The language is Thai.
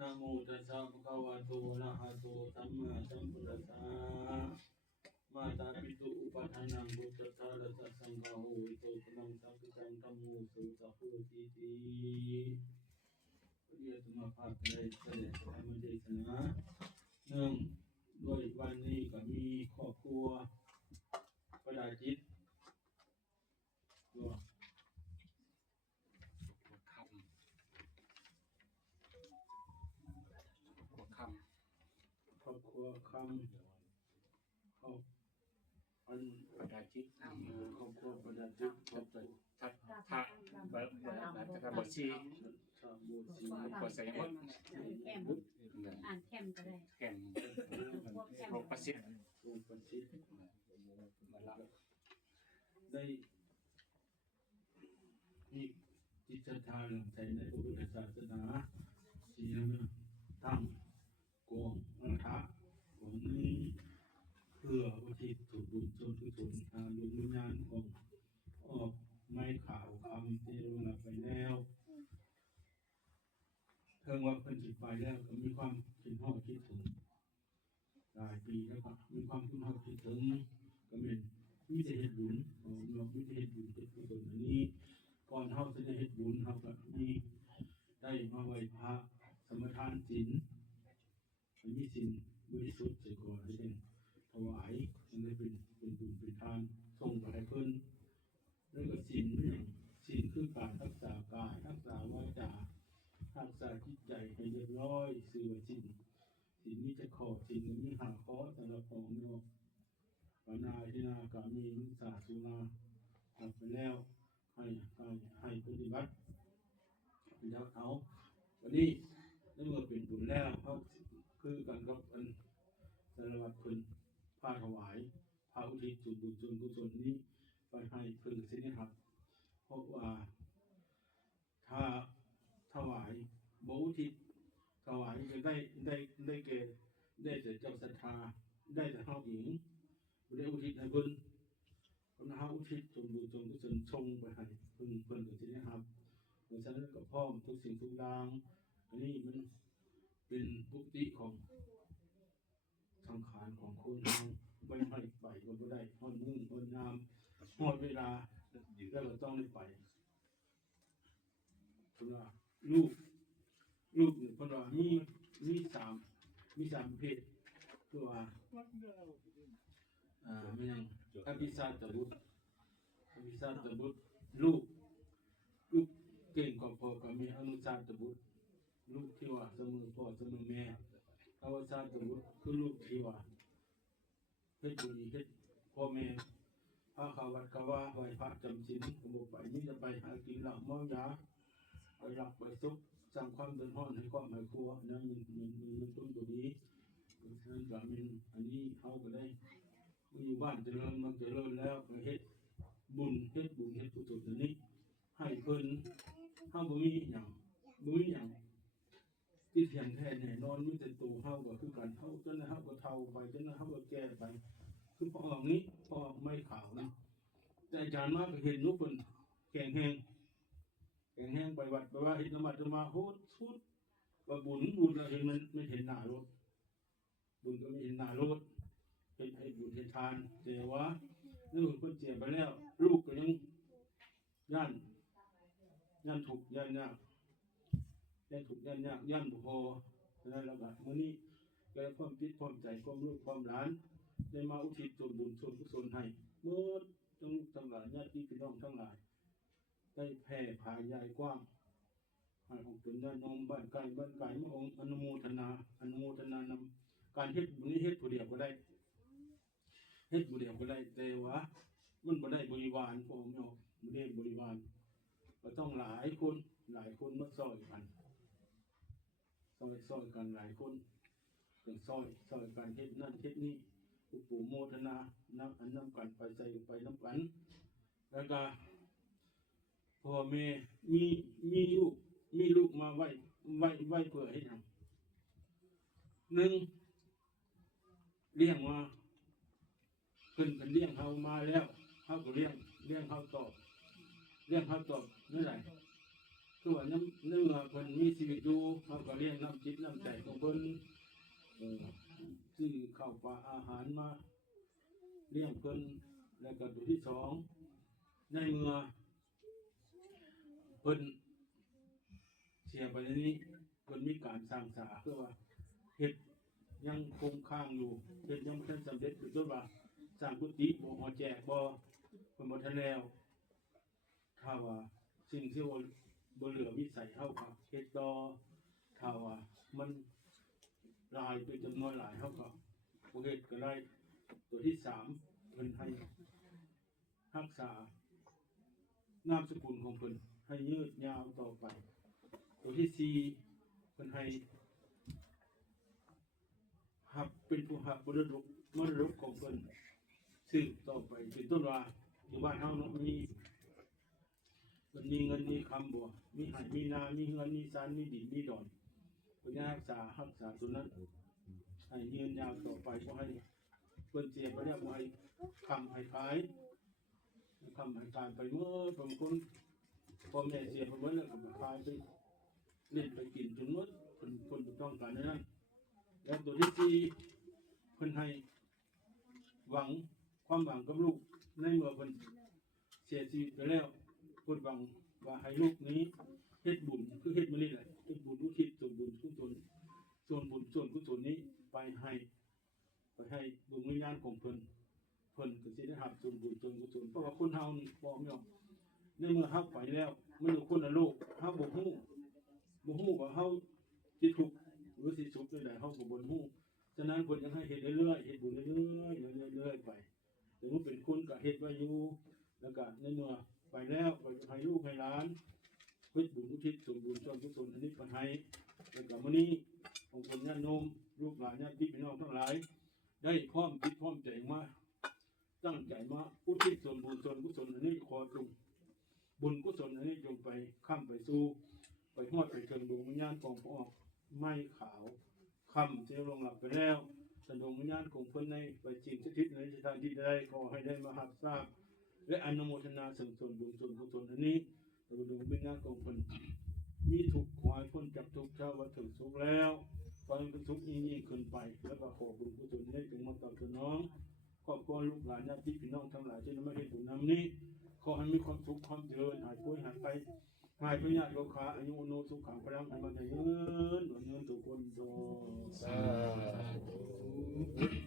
นะโมตัสสะภะคะวะโตอะระหะโตสัมมาสัมพุทธัสสะมาตาปิตุอุปทานังพุทธัสสะรัสสะสังฆาโหโตพลังสัพพิตังธัมโมสุสัพพุติติเรียกมาภาคได้แสดงธรรมเทศนาเนื่องด้วยวันนี้ก็มีครอบครัวประดาจิตตัวครอบครัวคำครอบอันประดาจิตครอบครัวประดาจิตครอบครัวทับทชีบทใส่หมดอ่านแคมก็ได้ แข่งโรคประสิทธิ์มาละได้มีจิตศรัทธาเลื่อมใสในพระพุทธศาสนาเสียงตั้งกองอัฐะของนี้เพื่ออุทิศส่วนบุญส่วนกุศลทางดวงวิญญาณของออกไม้ข่าวคำที่รู้หลับไปแล้วเพิ่งว่าเพิ่นจิตไปแล้วก็มีความคิดฮอดคิดถึงหลายปีแล้วก็มีความคิดฮอดคิดถึงก็เป็นวิธีเฮ็ดบุญของเราวิธีเฮ็ดบุญเป็นกุศลอันนี้ก่อนเฮาจะได้เฮ็ดบุญเฮาก็มีได้มาไหว้พระสมทานศีลมีศีลบริสุทธิ์เสียก่อนให้เป็นถวายมันได้เป็นบุญเป็นทานส่งไปให้เพิ่นแล้วก็ศีลเนี่ยศีลคือการรักษากายรักษาวาจารักษาจิตใจให้เรียบร้อยซื่อว่าศีลนี้จะขอศีลมีหาข้อสำหรับของโยมปานาทินากามีมุสาสุนาทำไปแล้วให้ปฏิบัติเป็นแล้วเอาวันนี้ได้เมื่อเป็นบุญแล้วเขาคือการกับอันสารวัตรเพิ่นพาถวายพาอุทิศส่วนบุญส่วนกุศลนี้ไปให้เพิ่นสิเนี่ยครับเพราะว่าถ้าถวายบ่อุทิศถวายก็ได้แก่ได้แต่เจ้าศรัทธาได้แต่เฮาเองบ่ได้อุทิศให้เพิ่นคนเฮาอุทิศส่วนบุญส่วนกุศลชงไปให้เพิ่นก็สิเนี่ยครับเพราะฉะนั้นก็พร้อมทุกสิ่งทุกอย่างอันนี้มันเป็นปกติของสังขารของคนเราไม่ให้ไปก็ไม่ได้ฮอดมื้อฮอดยามฮอดเวลาแล้วก็ต้องได้ไปเพราะว่าลูกเนี่ยเพราะว่ามีสามประเภทคือว่าไม่ยังอภิชาตบุตรลูกเก่งกว่าพ่อก็มีอนุชาตบุตรลูกที่ว่าเสมอพ่อเสมอแม่อวชาตบุตรคือลูกที่ว่าเฮ็ดบุญเฮ็ดพ่อแม่พาเข้าวัดก็ว่าไหว้พระจำศีลก็บ่ไปนี่จะไปหากินเหล้าเมายาไปรักไปซุกสร้างความเดือดร้อนให้ครอบครัวนั่นมันต้นตัวนี้เพราะฉะนั้นก็มีอันนี้เฮาก็ได้อยู่บ้านเจริญมันเจริญแล้วก็เฮ็ดบุญเฮ็ดกุศลอันนี้ให้เพิ่นเฮาบ่มีหยังที่เพียงแท้แน่นอนมีแต่ตัวเฮาก็คือกันเฮาจนเฮาก็เฒ่าไปจนเฮาก็แก่ไปคือพอออกนี้พอไม่ขาวนะแต่อาจารย์มาก็เห็นนุเพิ่นแข็งแรงไปวัดไปว่าเฮ็ดนมัสมาโหดสุดว่าบุญแล้วเห็นมันไม่เห็นหน้ารถบุญก็ไม่เห็นหน้ารถเฮ็ดให้บุญเฮ็ดทานแต่ว่านี่เพิ่นเสียไปแล้วลูกก็ยังย่านทุกข์ย่านยากย่านบ่พอฉะนั้นแล้วก็มื้อนี้ก็พร้อมจิตพร้อมใจพร้อมลูกพร้อมหลานได้มาอุทิศส่วนบุญส่วนกุศลให้หมดทั้งหลายญาติพี่น้องทั้งหลายได้แผ่ผายายกว้างให้ของตนญาติโยมบ้านไกลมาองค์อนุโมทนานำการเฮ็ดบุญนี้เฮ็ดผู้เดียวก็ได้แต่ว่ามันบ่ได้บริวารพระองค์เนาะบ่ได้บริวารก็ต้องหลายคนมาซอยกันหลายคนต้องซอยกันเฮ็ดนั่นเฮ็ดนี่อุปโมทนานับอันนำกันไปใจไปน้ำกันแล้วก็พ่อแม่มีลูกมาไว้เพื่อให้ทำหนึ่งเลี้ยงมาเพิ่นเลี้ยงเฮามาแล้วเฮาก็เลี้ยงเฮาตอบเมื่อไหร่ ตัวน้ำเนื้อเพิ่นมีชีวิตอยู่เขาก็เลี้ยงน้ำจิตน้ำใจของเพิ่นซื้อข้าวปลาอาหารมาเลี้ยงเพิ่นแล้วก็ตัวที่สองในเมื่อเพิ่นเสียไปในนี้เพิ่นมีการสร้างสาเพื่อว่าเฮ็ดยังคงค้างอยู่เฮ็ดยังบ่ทันสำเร็จคือต้นว่าสร้างกุฏิบ่ฮอดแจกบ่เพิ่นบ่ทันแล้วถ้าว่าสิ่งที่ว่าบ่เหลือวิสัยเฮาก็เฮ็ดต่อถ้าว่ามันหลายเป็นจำนวนหลายเฮาก็บ่เฮ็ดก็ได้ตัวที่สามเพิ่นให้รักษานามสกุลของเพิ่นให้ยืดยาวต่อไปตัวที่สี่เพิ่นให้หับเป็นผู้หับมรดกของเพิ่นสืบต่อไปเป็นต้นว่าอยู่บ้านเฮาเนาะมีมันมีเงินมีคำบ่มีไหมีนามีเงินมีซานมีดินมีดอนเพิ่นรักษาส่วนนั้นให้ยืนยาวต่อไปบ่ให้เพิ่นเสียไปแล้วบ่ให้คำให้ขายคำให้การไปเมื่อบางคนพ่อแม่เสียไปหมดแล้วก็ขายไปเล่นไปกินจนหมดคนต้องการนั้นแล้วตัวที่สี่เพิ่นให้หวังความหวังกับลูกในเมื่อเพิ่นเสียชีวิตไปแล้วเพิ่นหวังว่าให้ลูกนี้เฮ็ดบุญคือเฮ็ดมื้อนี้แหละเฮ็ดบุญอุทิศส่วนบุญกุศลส่วนบุญส่วนกุศลนี้ไปให้ดวงวิญญาณของเพิ่นก็สิได้รับส่วนบุญส่วนกุศลเพราะว่าคนเฮานี่บ่มีหรอกในเมื่อเฮาไปแล้วมันอยู่คนละโลกเฮาบ่ฮู้ว่าเฮาสิทุกข์หรือสิสุขจังได๋เฮาก็บ่ฮู้ฉะนั้นเพิ่นยังให้เฮ็ดเรื่อยๆเฮ็ดบุญเรื่อยๆไปถึงมันเป็นคุณก็เฮ็ดไว้อยู่แล้วก็ในเมื่อไปแล้วก็ให้ลูกให้หลานเฮ็ดบุญอุทิศส่วนบุญส่วนกุศลอันนี้ไปให้แล้วก็มื้อนี้ของคนญาติโยมลูกหลานญาติพี่น้องทั้งหลายได้พร้อมคิดพร้อมใจมาตั้งใจมาอุทิศส่วนบุญส่วนกุศลอันนี้ขอจงบุญกุศลอันนี้จงไปค้ำไปสู่ไปฮอดไปถึงดวงวิญญาณของพระออกไม้ขาวคำที่ลงหลับไปแล้วสดวงวิญญาณของเพิ่นในไปจริงสถิตในสถานที่ใดขอให้ได้มาหับทราบและอนุโมทนาส่วนบุญส่วนกุศลอันนี้ดวงวิญญาณของเพิ่นมีทุกข์ขอให้พ้นจากทุกข์เจ้าว่าถึงสุขแล้วความเป็นทุกข์ยิ่งขึ้นไปแล้วก็ขอบุญกุศลนี้ถึงมาตอบสนองครอบครัวลูกหลานญาติพี่น้องทั้งหลายที่ได้มาเฮ็ดบุญนำนี้ขอให้มีความสุขความเจริญหายป่วยหายไปหายพยาธิโรคขาอายุโนสุขังพลังให้มันเงินทุกคนโดสาธุ